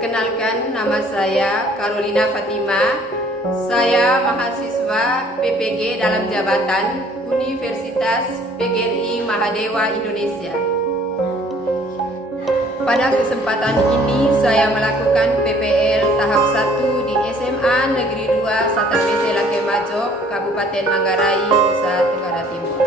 Perkenalkan, nama saya Carolina Fatima. Saya mahasiswa PPG dalam jabatan Universitas PGRI Mahadewa Indonesia. Pada kesempatan ini saya melakukan PPL tahap 1 di SMA Negeri 2 Satapese Lakemajo, Kabupaten Manggarai, Nusa Tenggara Timur.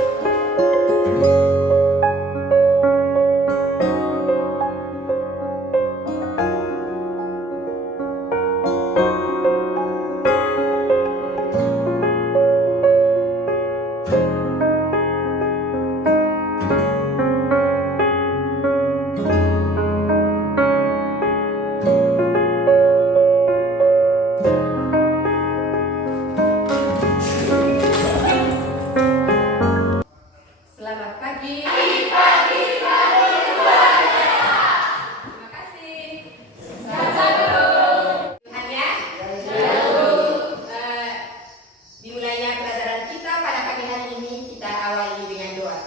Selamat pagi. Terima kasih. Tuhan ya. Dimulainya pelajaran kita pada pagi hari ini kita awali dengan doa.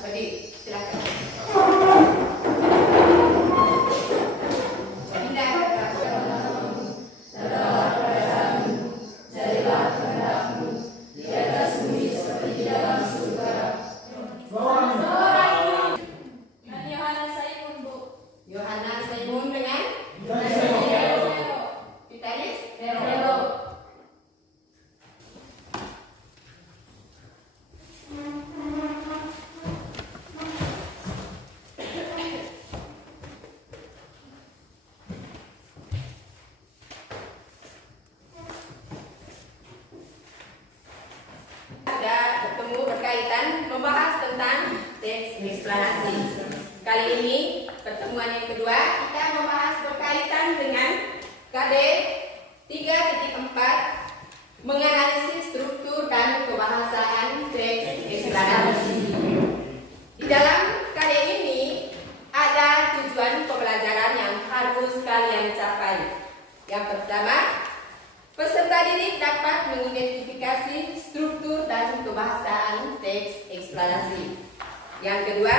Berdiri, silakan. Membahas tentang teks eksplanasi. Kali ini pertemuan yang kedua kita membahas berkaitan dengan KD 3.4 menganalisis struktur dan kebahasaan teks eksplanasi. Di dalam KD ini ada tujuan pembelajaran yang harus kalian capai. Yang pertama, peserta didik dapat mengidentifikasi struktur dan kebahasaan teks eksplanasi. Yang kedua,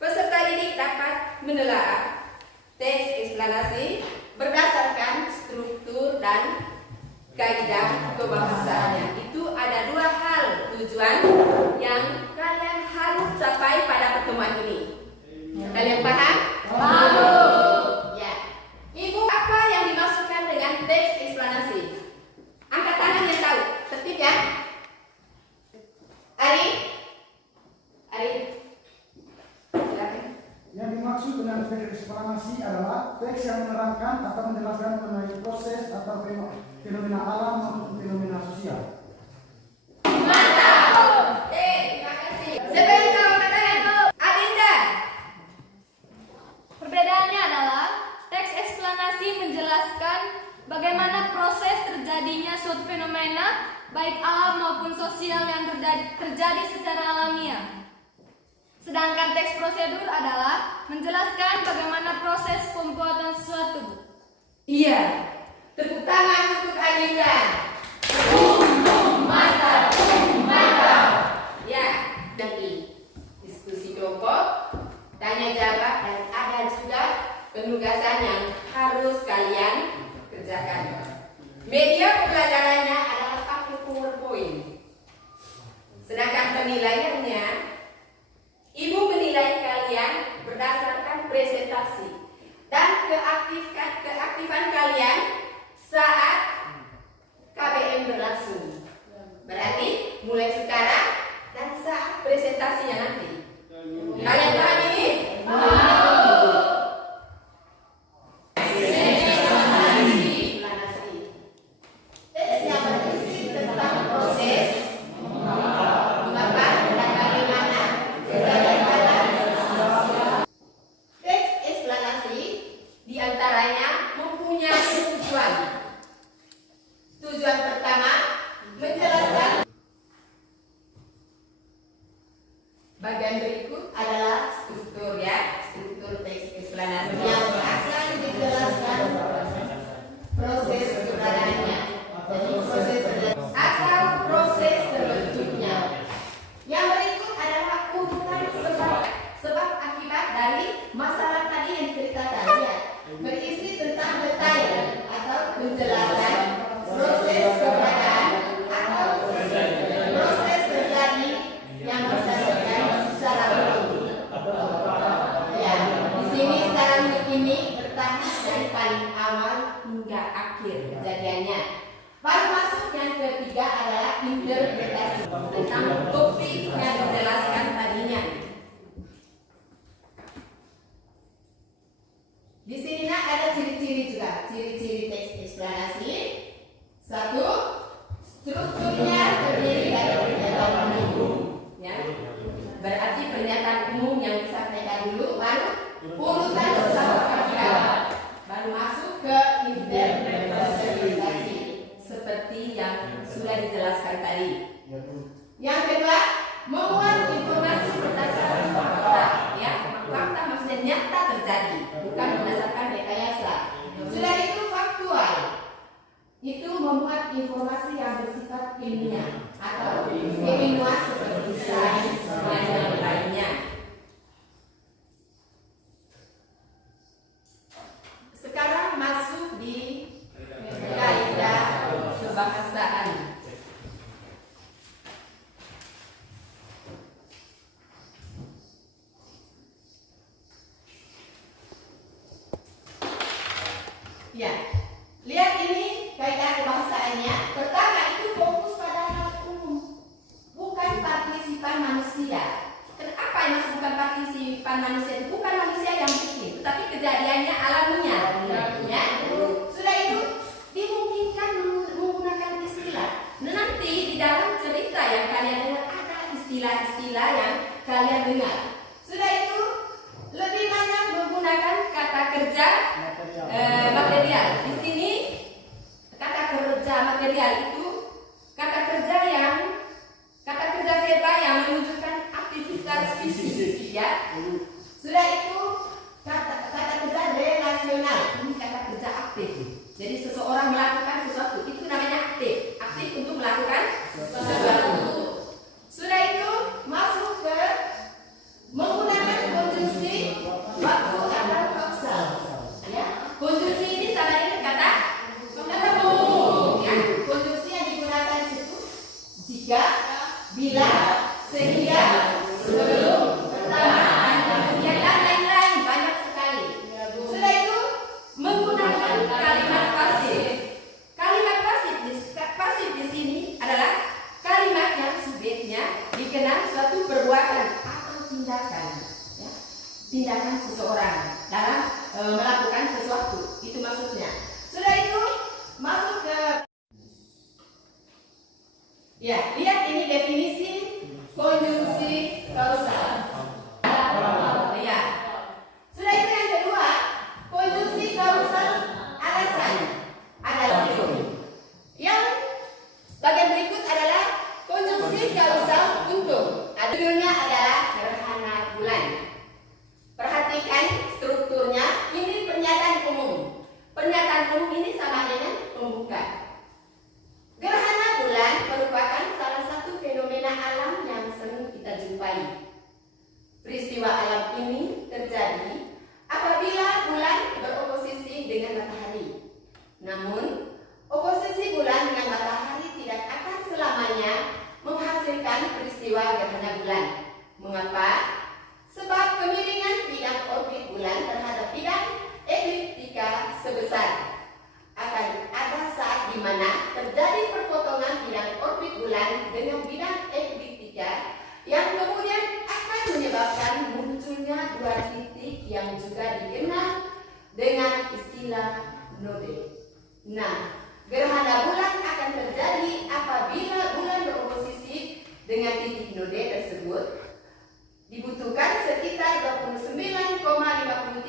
peserta didik dapat menelaah teks eksplanasi berdasarkan struktur dan kaidah kebahasaannya. Itu ada dua hal tujuan yang kalian harus capai pada pertemuan ini. Kalian paham? Paham. Ya. Ibu, apa yang dimaksudkan dengan teks eksplanasi? Angkat tangan yang tahu. Tertib ya. Ari. Silakan. Yang dimaksud dengan teks eksplanasi adalah teks yang menerangkan atau menjelaskan mengenai proses atau fenomena alam maupun fenomena sosial. Mantap. Terima kasih. Siapa yang tahu katanya? Adinda. Perbedaannya adalah teks eksplanasi menjelaskan bagaimana proses terjadinya suatu fenomena baik alam maupun sosial yang terjadi secara alamiah. Sedangkan teks prosedur adalah menjelaskan bagaimana proses pembuatan sesuatu. Iya. Tepuk tangan untuk Adinda. Mantap. Ya, jadi diskusi kelompok, tanya jawab, dan ada juga penugasan yang harus kalian kerjakan. Media pembelajarannya adalah pakai PowerPoint. Sedangkan penilaiannya, Ibu menilai kalian berdasarkan presentasi dan keaktifan kalian saat KBM berlangsung. Berarti mulai sekarang dan saat presentasinya nanti. Kalian paham ini? Tujuan pertama, menjelaskan. Bagian berikut adalah struktur ya, struktur teks eksplanasi yang akan dijelaskan proses keberadaannya. Jadi proses terbentuknya. Yang berikut adalah urutan sebab akibat dari masalah tadi yang diceritakan ya. Berisi ketiga adalah interpretasi tentang topik yang dijelaskan tadinya. Di sini ada ciri-ciri juga, ciri-ciri teks eksplanasi. Satu, strukturnya terdiri dari pernyataan umum, ya. Berarti pernyataan umum yang disampaikan dulu, baru urutan setelah baru masuk ke interpretasi seperti yang sudah dijelaskan tadi. Yang kedua, memuat informasi berdasarkan fakta, ya. Fakta maksudnya nyata terjadi, bukan berdasarkan rekayasa. Sudah itu faktual, itu memuat informasi yang bersifat ilmiah atau keilmuan seperti sains dan yang lainnya. Sekarang masuk di kaidah kebahasaan. Ya, lihat ini kaidah kebahasaannya. Pertama itu fokus pada hal umum, bukan partisipan manusia. Kenapa yang masih bukan partisipan manusia? Itu bukan manusia yang bikin, tetapi kejadiannya alaminya. Ya, sudah itu dimungkinkan menggunakan istilah. Nah, nanti di dalam cerita yang kalian dengar ada istilah-istilah yang kalian dengar. Sudah itu lebih banyak menggunakan kata kerja material. Di sini kata kerja material itu kata kerja verba yang menunjukkan aktivitas fisik, ya. Sudah itu kata kerja relasional, ini kata kerja aktif. Jadi seseorang melakukan sesuatu itu namanya aktif untuk melakukan sesuatu. Sudah itu masuk ke menggunakan konjungsi waktu atau kausal, ya. Konjungsi ini sama dengan kata umum, ya. Konjungsi yang digunakan itu jika, bila, sehingga, sebelum, pertama, kemudian dan lain-lain, banyak sekali. Sudah itu menggunakan kalimat pasif. Kalimat pasif di sini adalah kalimat yang subjeknya dikenal suatu perbuatan atau tindakan, ya. Tindakan seseorang dalam melakukan sesuatu, itu maksudnya. Sudah itu masuk ke, ya, lihat ini definisi konjungsi kausal. Ya. Sudah itu yang kedua, konjungsi kausal alasan adalah itu. Yang bagian berikut adalah konjungsi kausal untuk. Judulnya adalah gerhana bulan. Perhatikan strukturnya. Ini pernyataan umum. Pernyataan umum ini sama dengan pembuka. Gerhana bulan merupakan salah satu fenomena alam yang sering kita jumpai. Peristiwa alam ini terjadi apabila bulan beroposisi dengan matahari. Namun, oposisi bulan dengan matahari tidak akan selamanya menghasilkan peristiwa gerhana bulan. Mengapa? Sebab kemiringan bidang orbit bulan terhadap bidang ekliptika sebesar. Akan ada saat di mana terjadi perpotongan bidang orbit bulan dengan bidang ekliptika yang kemudian akan menyebabkan munculnya dua titik yang juga dikenal dengan istilah node. Nah, gerhana bulan akan terjadi apabila bulan beroposisi dengan titik node tersebut. Dibutuhkan sekitar 29,53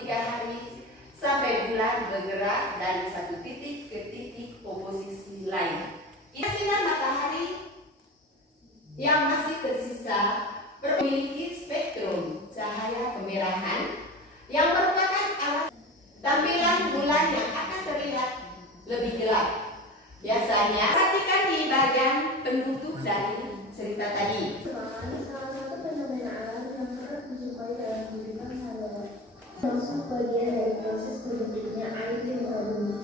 hari sampai bulan bergerak dari satu titik ke titik oposisi lain. Sinar matahari yang masih tersisa memiliki spektrum cahaya kemerahan yang merupakan alas tampilan bulan yang akan terlihat lebih gelap. Biasanya, perhatikan di bagian penutup dari cerita tadi. Salah satu fenomena alam yang kerap dijumpai dalam kehidupan sehari-hari termasuk bagian dari proses terbentuknya air di muka bumi.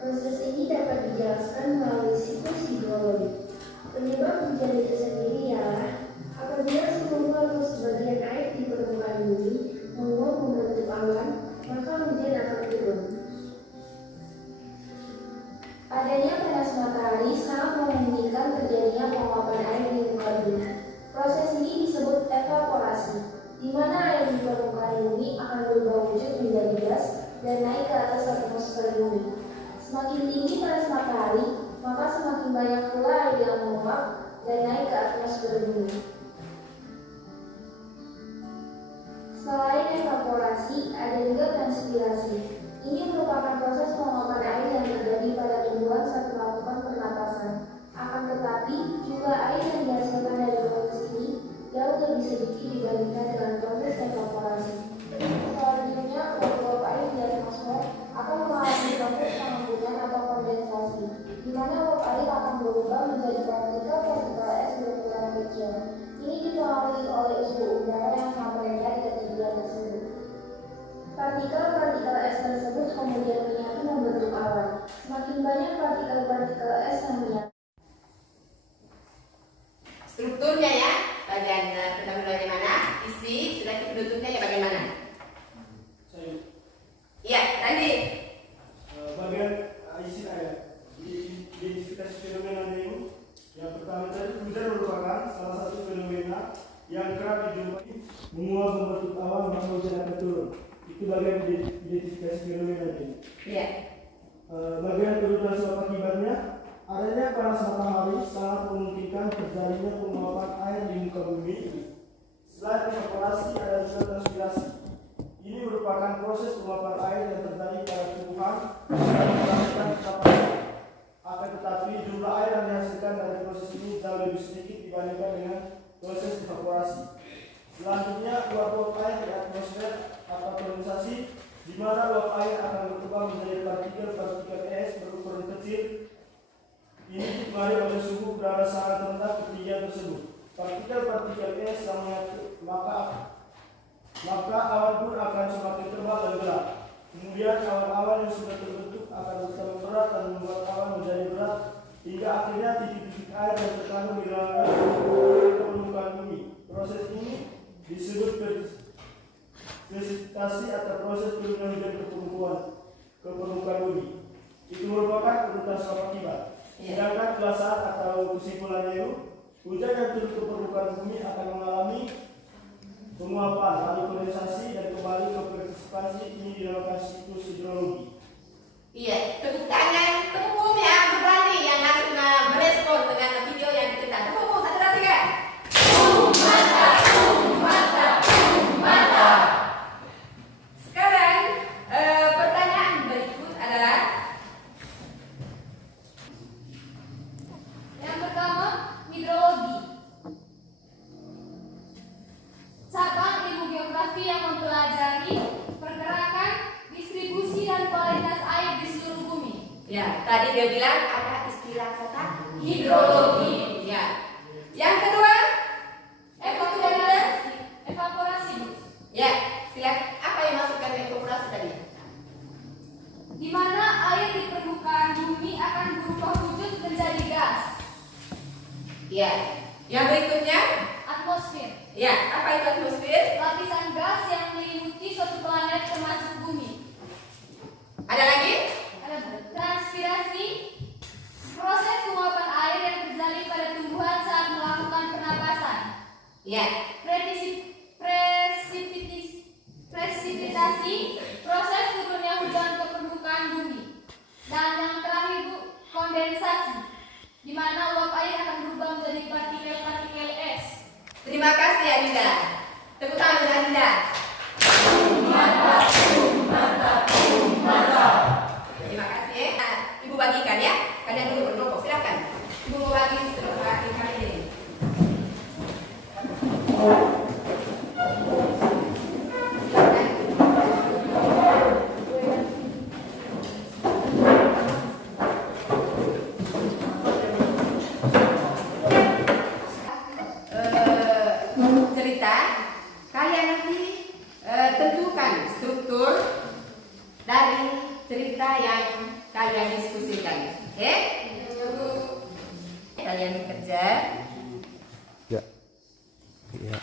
Proses ini dapat dijelaskan melalui siklus hidrologi. Penyebab hujan itu sendiri ialah apabila bumi akan berubah wujud menjadi gas dan naik ke atas atmosfer bumi. Semakin tinggi panas matahari, maka semakin banyak pula air yang menguap dan naik ke atmosfer bumi. Selain evaporasi, ada juga transpirasi. Ini merupakan proses penguapan air yang terjadi pada tumbuhan saat melakukan pernapasan. Akan tetapi, juga air yang dihasilkan dari proses ini jauh lebih sedikit dibandingkan dengan proses evaporasi. Selanjutnya, uap air di atmosfer akan mengalami proses pengambunan atau kondensasi, di mana uap air akan berubah menjadi partikel-partikel es berukuran kecil. Ini dipengaruhi oleh suhu udara yang sangat rendah di ketinggian tersebut. Partikel-partikel es tersebut kemudian menyatu membentuk awan. Semakin banyak partikel-partikel es yang menyatu, Strukturnya ya, bagian pendahuluannya mana, isi, sudah penduduknya ya bagaimana? Iya, tadi. Bagian isi ayat identifikasi fenomena ini. Yang pertama tadi, hujan merupakan salah satu fenomena yang kerap dijumpai menguap membentuk awan maka hujan akan turun. Itu bagian identifikasi fenomena ini. Iya. Bagian kedudukan sebab akibatnya, adanya panas matahari sangat memungkinkan terjadinya penguapan air di muka bumi. Selain evaporasi, ada juga transpirasi. Ini merupakan proses penguapan air yang terjadi pada tumbuhan dan melakukan evaporasi. Akan tetapi jumlah air yang dihasilkan dari proses ini jauh lebih sedikit dibandingkan dengan proses evaporasi. Selanjutnya, uap air di atmosfer atau kondensasi, di mana uap air akan berubah menjadi partikel-partikel es berukuran kecil. Ini dipengaruhi oleh suhu udara sangat rendah ketinggian tersebut. Partikel-partikel es yang menyatu, maka awan pun akan semakin tebal dan gelap. Kemudian awan-awan yang sudah terbentuk akan bertambah berat dan membuat awan menjadi berat hingga akhirnya titik-titik air yang terkandung di dalamnya ke permukaan bumi. Proses ini disebut presipitasi atau proses turunan hujan ke permukaan bumi. Itu merupakan urutan sebab akibat. Sedangkan kelasaan atau kesimpulannya itu, hujan yang turun ke permukaan bumi akan mengalami penguapan, lalu kondensasi dan kembali ke presipitasi. Ini dinamakan siklus hidrologi. Iya, tepuk tangan, tepuk yang berani yang langsung merespon dengan video yang diceritakan. Tepuk, 1, 2, 3. Mantap, mantap, mantap. Sekarang pertanyaan berikut adalah Yang pertama, hidrologi. Cabang ilmu geografi yang mempelajari pergerakan, distribusi dan kualitas air di seluruh bumi. ya, tadi dia bilang ada istilah kata hidrologi. Ya. Yang kedua, Evaporasi. ya, silakan. Apa yang masukkan evaporasi tadi? Di mana air di permukaan bumi akan berubah wujud menjadi gas. Ya. Yang berikutnya, Atmosfer. ya, apa itu atmosfer? Lapisan gas yang menyelimuti suatu planet termasuk bumi. Ada lagi? Ada transpirasi. Proses penguapan air yang terjadi pada tumbuhan saat melakukan pernapasan. Ya. Presipitasi, proses turunnya hujan ke permukaan bumi. Dan yang terakhir Bu, kondensasi, di mana uap air akan berubah menjadi partikel-partikel es. Terima kasih Adinda. Tepuk tangan untuk Adinda. Terima kasih. Nah, Ibu bagikan ya. Kalian dulu berkelompok. Silakan. Ibu mau bagi seluruh kali ini. Cerita, kalian nanti tentukan struktur dari cerita yang kalian diskusikan, oke? Kalian kerja. Ya. Ya.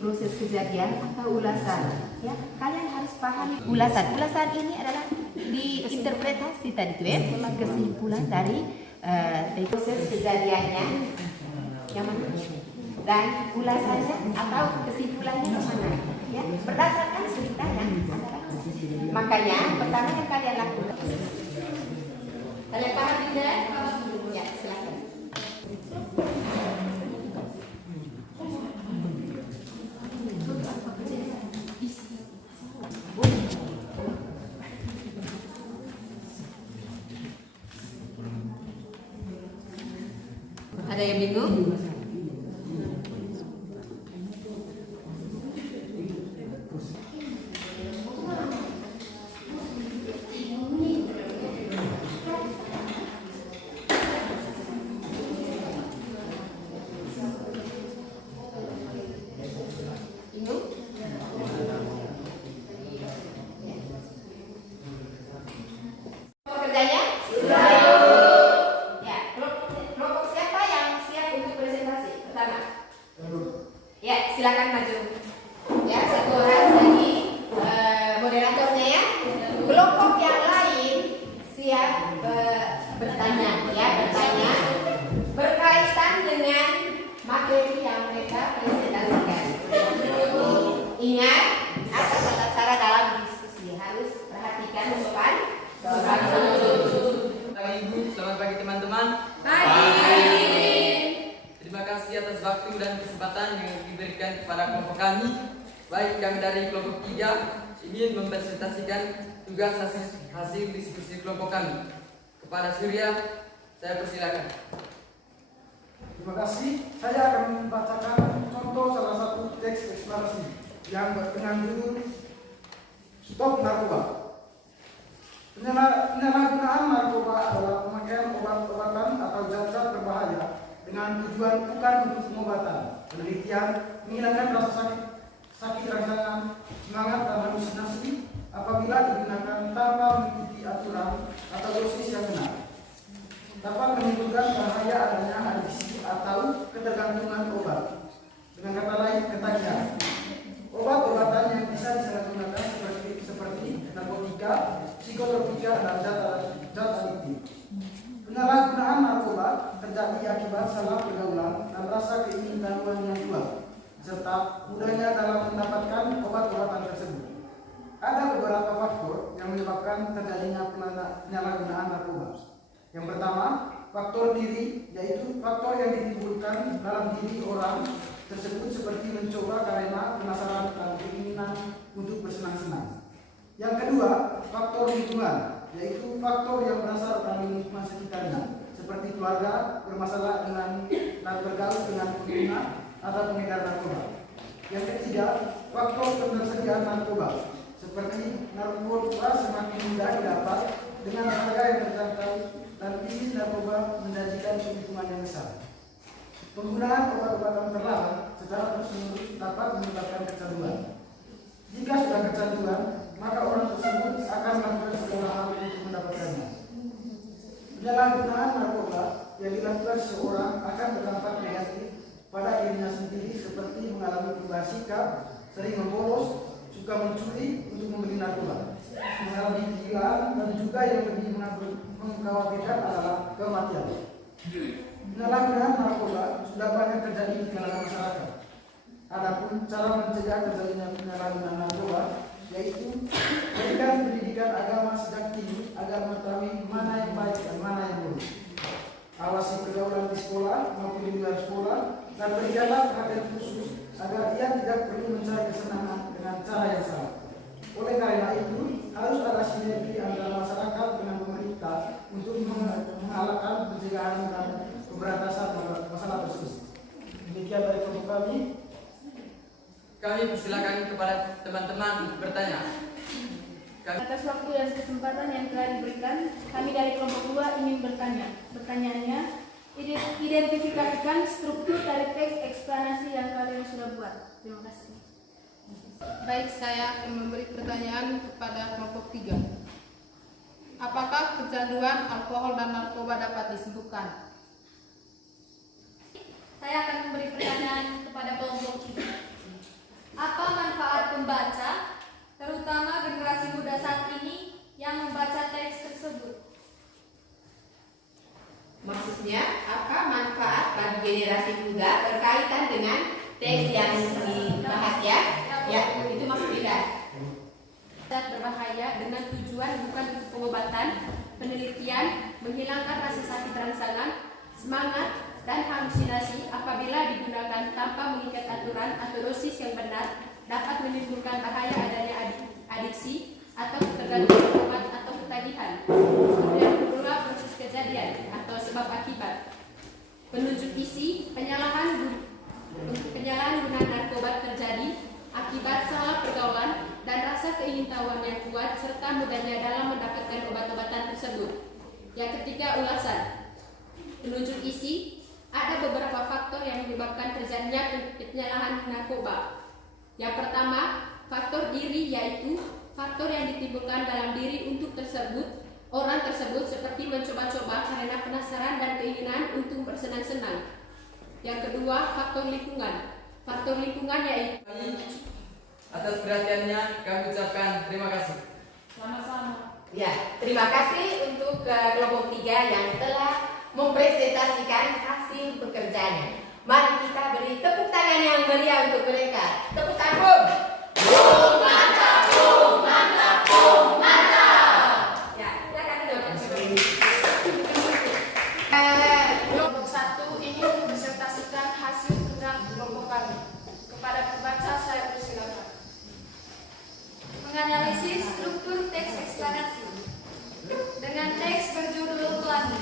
proses kejadian atau ulasan. Ya, kalian harus pahami ulasan. Ulasan ini adalah diinterpretasi tadi tuh ya, kesimpulan dari proses kejadiannya yang mana dan ulasannya atau kesimpulannya yang mana. Ya, berdasarkan cerita yang Anda lakukan. Makanya pertama yang kalian lakukan. Kalian paham tidak? Ya, silakan. Ada yang bingung? Pekerjanya? Sudah. Ya, kelompok siapa yang siap untuk presentasi? Pertama. Ya, silakan maju. Ya, satu orang dari moderatornya ya. Kelompok yang lain siap bertanya, ya, bertanya berkaitan dengan materi yang mereka presentasikan. Ingat, ada tata cara dalam diskusi, harus perhatikan sopan. Selamat Ibu, selamat pagi teman-teman. Pagi. Terima kasih atas waktu dan kesempatan yang diberikan kepada kelompok kami. Baik, kami dari kelompok 3 ingin mempresentasikan tugas hasil diskusi kelompok kami. Kepada Surya, saya persilakan. Terima kasih. Saya akan membacakan contoh salah satu teks eksplorasi yang dengan judul Stop Narkoba. Penyalahgunaan narkoba adalah pemakaian obat-obatan atau zat-zat berbahaya dengan tujuan bukan untuk pengobatan, penelitian, menghilangkan rasa sakit rangsangan, semangat dan halusinasi apabila digunakan tanpa mengikuti aturan atau dosis yang benar. Dapat menimbulkan bahaya adanya adiksi atau ketergantungan obat. Dengan kata lain, ketagihan. Obat-obatan yang bisa disalahgunakan seperti narkotika, psikotropika, dan zat adiktif. Penyalahgunaan narkoba terjadi akibat salah pergaulan dan rasa keinginan yang kuat, serta mudahnya dalam mendapatkan obat-obatan tersebut. Ada beberapa faktor yang menyebabkan terjadinya penyalahgunaan narkoba. Yang pertama, faktor diri, yaitu faktor yang ditimbulkan dalam diri orang tersebut seperti mencoba karena penasaran dan keinginan untuk bersenang-senang. Yang kedua, faktor lingkungan, yaitu faktor yang berasal dari lingkungan sekitarnya, seperti keluarga bermasalah dengan dan bergaul dengan pengguna atau pengedar narkoba. Yang ketiga, faktor ketersediaan narkoba, seperti narkoba semakin mudah didapat dengan harga yang terjangkau dan bisnis narkoba menjanjikan keuntungan yang besar. Penggunaan obat-obatan terlarang secara terus-menerus dapat menyebabkan kecanduan. Jika sudah kecanduan, maka orang tersebut akan melakukan segala hal untuk mendapatkannya. Penyalahgunaan narkoba yang dilakukan seseorang akan berdampak negatif pada dirinya sendiri, seperti mengalami perubahan sikap, sering membolos, suka mencuri untuk membeli narkoba, mengalami kegilaan, dan juga yang lebih mengkhawatirkan adalah kematian. Penyalahgunaan narkoba sudah banyak terjadi di kalangan masyarakat. Adapun cara mencegah terjadinya penyalahgunaan narkoba yaitu memberikan pendidikan agama sejak dini agar mengetahui mana yang baik dan mana yang buruk. Awasi pergaulan di sekolah maupun di luar sekolah dan berikanlah perhatian khusus agar ia tidak perlu mencari kesenangan dengan cara yang salah. Oleh karena itu, harus ada sinergi antara masyarakat dengan pemerintah untuk menggalakkan pencegahan dan pemberantasan masalah tersebut. Demikian dari kelompok kami. Kami persilakan kepada teman-teman untuk bertanya. Atas waktu dan kesempatan yang telah diberikan, kami dari kelompok 2 ingin bertanya. Pertanyaannya, identifikasikan struktur dari teks eksplanasi yang kalian sudah buat. Terima kasih. Baik, saya akan memberi pertanyaan kepada kelompok 3. Apakah kecanduan alkohol dan narkoba dapat disembuhkan? Saya akan memberi pertanyaan kepada kelompok 3. teks yang dibahas ya. Ya, itu maksud kita. Zat berbahaya dengan tujuan bukan untuk pengobatan, penelitian, menghilangkan rasa sakit rangsangan, semangat, dan halusinasi apabila digunakan tanpa mengikat aturan atau dosis yang benar dapat menimbulkan bahaya adanya adiksi atau ketergantungan obat atau ketagihan. Kemudian kedua, proses kejadian atau sebab akibat. Penunjuk isi, penyalahan guna narkoba terjadi akibat salah pergaulan dan rasa keingintahuan yang kuat serta mudahnya dalam mendapatkan obat-obatan tersebut. Yang ketiga, ulasan. Penunjuk isi, ada beberapa faktor yang menyebabkan terjadinya penyalahan narkoba. Yang pertama, faktor diri, yaitu faktor yang ditimbulkan dalam diri untuk orang tersebut seperti mencoba-coba karena penasaran dan keinginan untuk bersenang-senang. Yang kedua, faktor lingkungan. Faktor lingkungan yaitu Atas perhatiannya kami ucapkan terima kasih. sama-sama. Ya, terima kasih untuk kelompok 3 yang telah mempresentasikan hasil bekerjanya. Mari kita beri tepuk tangan yang meriah untuk mereka. Tepuk tangan. Boom, mantap, boom, mantap, boom, mantap. Ya, silakan dong. Kelompok 1 ingin mempresentasikan hasil gerak kelompok kami. Kepada pembaca saya persilakan. Menganalisis struktur teks eksplanasi dengan teks berjudul Pelangi.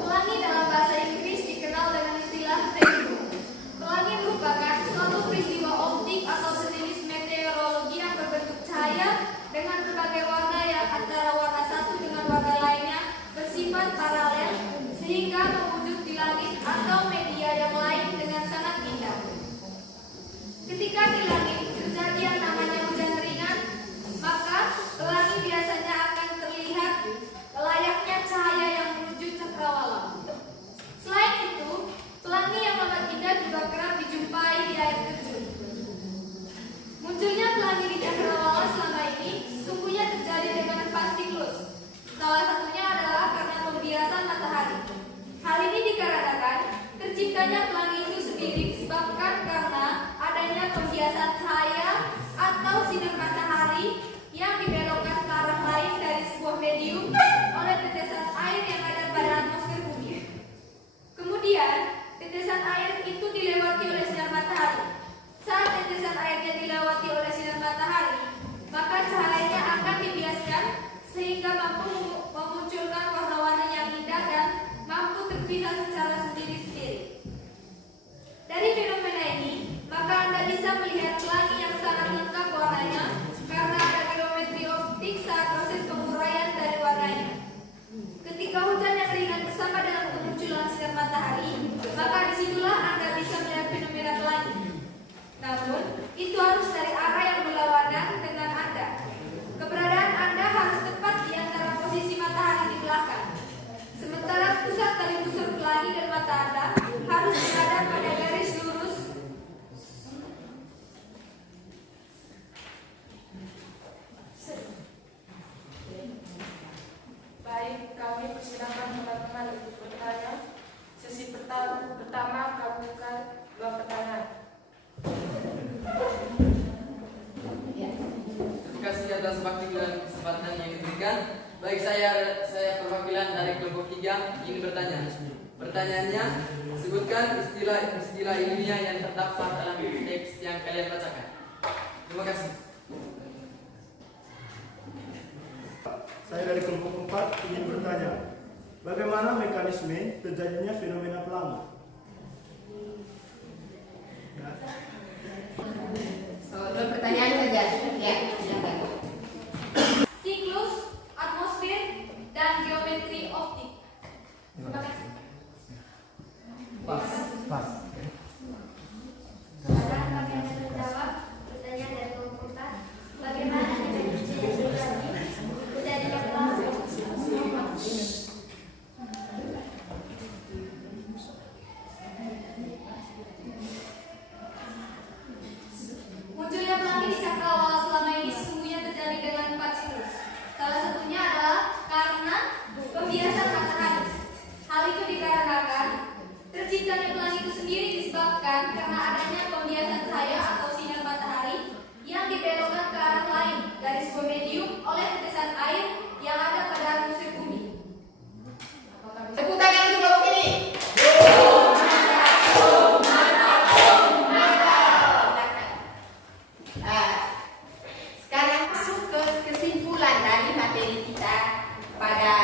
Pelangi dalam bahasa Inggris dikenal dengan istilah rainbow. Pelangi merupakan suatu peristiwa optik atau sejenis meteorologi yang berbentuk cahaya dengan berbagai warna yang antara warna satu dengan warna lainnya bersifat paralel sehingga mewujud di langit atau media yang lain dengan sangat indah. Ketika di langit terjadi yang namanya hujan ringan, maka pelangi biasanya akan terlihat layaknya cahaya yang menuju cakrawala. Selain itu, pelangi yang amat indah juga kerap dijumpai di air terjun. Munculnya pelangi di cakrawala selama ini sungguhnya terjadi dengan 4 siklus. Salah satunya adalah karena pembiasan matahari. Hal ini dikarenakan terciptanya pelangi itu sendiri disebabkan karena adanya pembiasan cahaya atau sinar matahari yang dibelokkan ke arah lain dari sebuah medium oleh tetesan air yang ada pada atmosfer bumi. Kemudian, tetesan air itu dilewati oleh sinar matahari. Saat tetesan airnya dilewati oleh sinar matahari, maka cahayanya akan dibiaskan sehingga mampu memunculkan warna-warna yang indah dan mampu terpisah secara sendiri-sendiri. Dari fenomena ini, maka Anda bisa melihat pelangi yang sangat lengkap warnanya karena ada geometri optik saat proses penguraian dari warnanya. Ketika hujan yang ringan bersama dengan kemunculan sinar matahari, maka disitulah Anda bisa melihat fenomena pelangi. Namun, itu harus dari arah yang berlawanan dengan Anda. Keberadaan Anda harus tepat di antara posisi matahari di belakang. Sementara pusat dari busur pelangi dan mata Anda harus berada pada garis lurus. Baik, kami persilakan teman-teman untuk bertanya. Sesi pertama kami buka 2 pertanyaan. Terima kasih atas waktu dan kesempatan yang diberikan. Baik, saya perwakilan dari kelompok 3 ingin bertanya. Pertanyaannya, sebutkan istilah ilmiah yang terdapat dalam teks yang kalian bacakan. Terima kasih. Saya dari kelompok 4 ingin bertanya, bagaimana mekanisme terjadinya fenomena pelangi? Dua pertanyaan saja. Ya, silakan. Siklus, atmosfer, dan geometri optik. Terima kasih. Pas. Sekarang kami akan menjawab pertanyaan dari kelompok 4. Bagaimana terjadinya pelangi? disebabkan karena adanya pembiasan cahaya atau sinar matahari yang dibelokkan ke arah lain dari sebuah medium oleh tetesan air yang ada pada atmosfer bumi. Tepuk tangan untuk kelompok ini. Sekarang masuk ke kesimpulan dari materi kita pada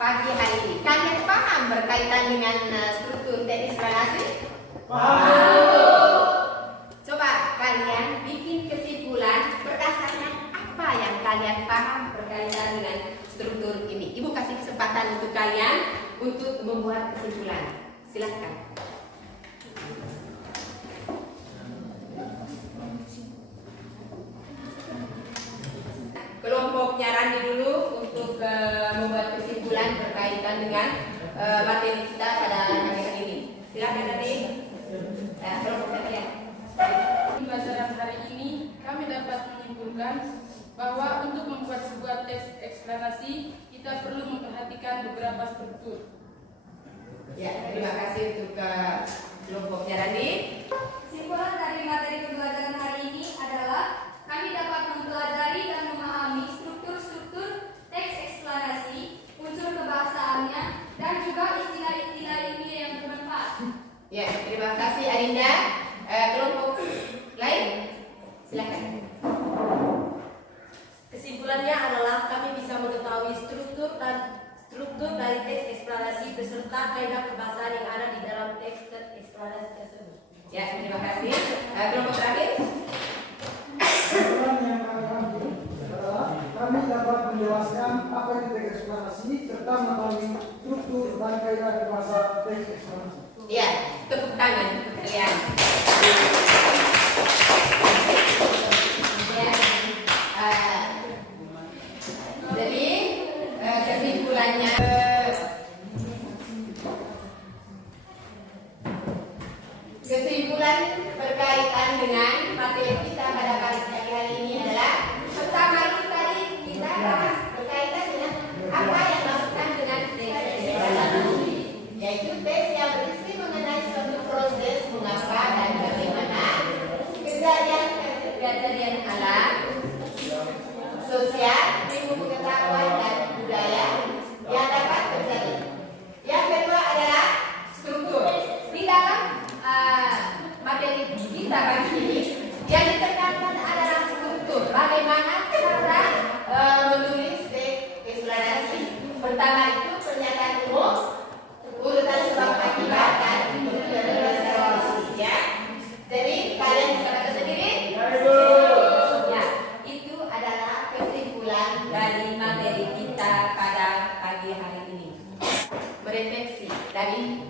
pagi hari ini. Kalian paham berkaitan dengan struktur teknis planasi? Coba kalian bikin kesimpulan berdasarkan apa yang kalian paham berkaitan dengan struktur ini. Ibu kasih kesempatan untuk kalian untuk membuat kesimpulan. Silahkan. Kelompoknya Randi dulu untuk membuat kesimpulan berkaitan dengan materi kita pada pagi hari ini. Silahkan Randi. Kelompok kalian. Di pelajaran hari ini kami dapat menyimpulkan bahwa untuk membuat sebuah teks eksplanasi kita perlu memperhatikan beberapa struktur. Ya, terima kasih untuk kelompoknya Randi. Kesimpulan dari materi pembelajaran hari ini adalah kami dapat mempelajari dan memahami struktur-struktur teks eksplanasi, unsur kebahasaannya, dan juga istilah-istilah ilmiah yang bermanfaat. Ya, terima kasih Arinda. Kelompok lain, silakan. Kesimpulannya adalah kami bisa mengetahui struktur dari teks eksplanasi beserta kaidah kebahasaan yang ada di dalam teks eksplanasi tersebut. Ya, terima kasih. Kelompok terakhir. Kesimpulan yang kami ambil adalah kami dapat menjelaskan apa itu teks eksplanasi serta mengetahui struktur dan kaidah bahasa teks eksplanasi. Ya, tepuk tangan untuk kalian. Ya, jadi kesimpulannya kesimpulan berkaitan dengan materi kita pada pagi hari ini adalah pertama itu tadi kita bahas berkaitan dengan apa yang dimaksudkan dengan teks eksplanasi, yaitu teks yang berisi mengenai suatu proses mengapa dan bagaimana kejadian alam, sosial, ilmu pengetahuan dan budaya yang dapat terjadi. Yang kedua adalah struktur. Di dalam materi kita pagi ini yang ditekankan adalah struktur. Bagaimana cara menulis teks eksplanasi. Pertama itu pernyataan umum, urutan sebab akibat dan ya. Jadi kalian bisa baca sendiri? Ya, itu adalah kesimpulan dari materi kita pada pagi hari ini. Merefleksi dari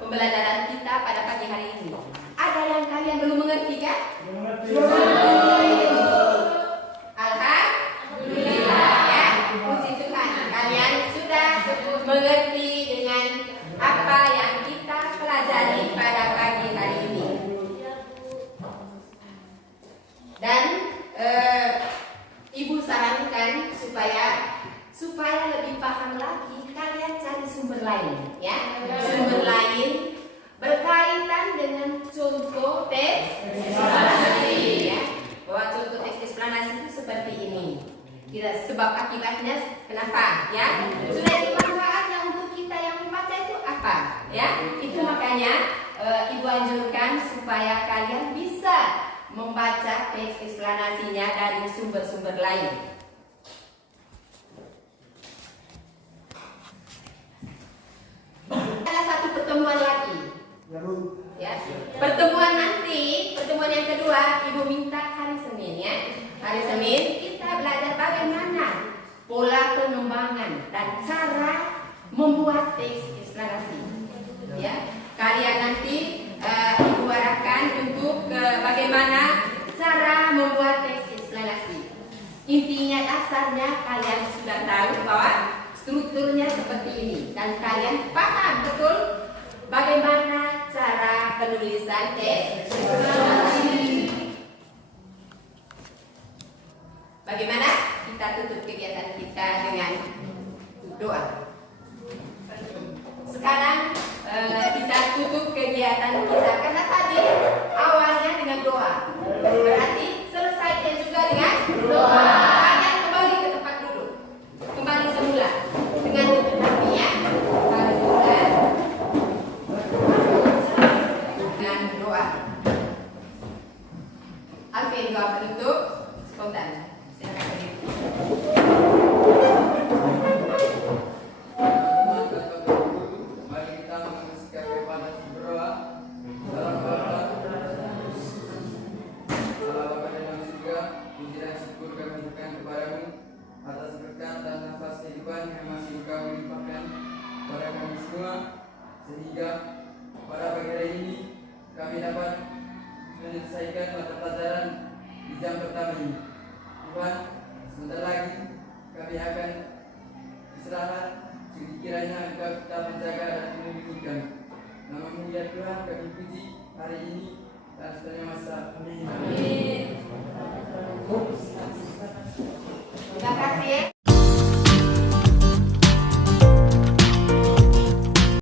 pembelajaran kita pada pagi hari ini. Ada yang kalian belum mengerti kan? Alhamdulillah ya, puji Tuhan. Kalian sudah mengerti dengan apa yang kita pelajari pada pagi hari ini. Dan Ibu sarankan supaya lebih paham lagi, kalian cari sumber lain, ya. Sumber lain berkaitan dengan contoh teks eksplanasi, ya. Bahwa contoh teks eksplanasi itu seperti ini. Kita sebab akibatnya kenapa, ya? Sudah itu manfaatnya untuk kita yang membaca itu apa, ya? Itu makanya Ibu anjurkan supaya kalian bisa membaca teks eksplanasinya dari sumber-sumber lain. Ada satu pertemuan lagi. Ya. Pertemuan yang kedua, Ibu minta hari Senin, ya. Hari Senin kita belajar bagaimana pola pengembangan dan cara membuat teks eksplanasi. Ya. Kalian nanti Ibu arahkan untuk bagaimana cara membuat teks eksplanasi. Intinya dasarnya kalian sudah tahu bahwa strukturnya seperti ini dan kalian paham betul bagaimana cara penulisan teks eksplanasi. Bagaimana kita tutup kegiatan kita dengan doa. Sekarang kita tutup kegiatan doa penutup spontan. Silakan berdiri. Teman-teman dan Bapak Ibu, mari kita menyaksikan kepada berdoa. Dalam Bapa, Allah Bapa di dalam surga, puji dan syukur kami berikan kepadamu atas berkat dan nafas kehidupan yang masih Engkau limpahkan kepada kami semua, sehingga pada pagi hari ini kami dapat menyelesaikan mata pelajaran di jam pertama ini. Tuhan, sebentar lagi kami akan istirahat, sekiranya Engkau tetap menjaga dan melindungi kami. Nama-Mu ya Tuhan kami puji hari ini dan seterusnya masa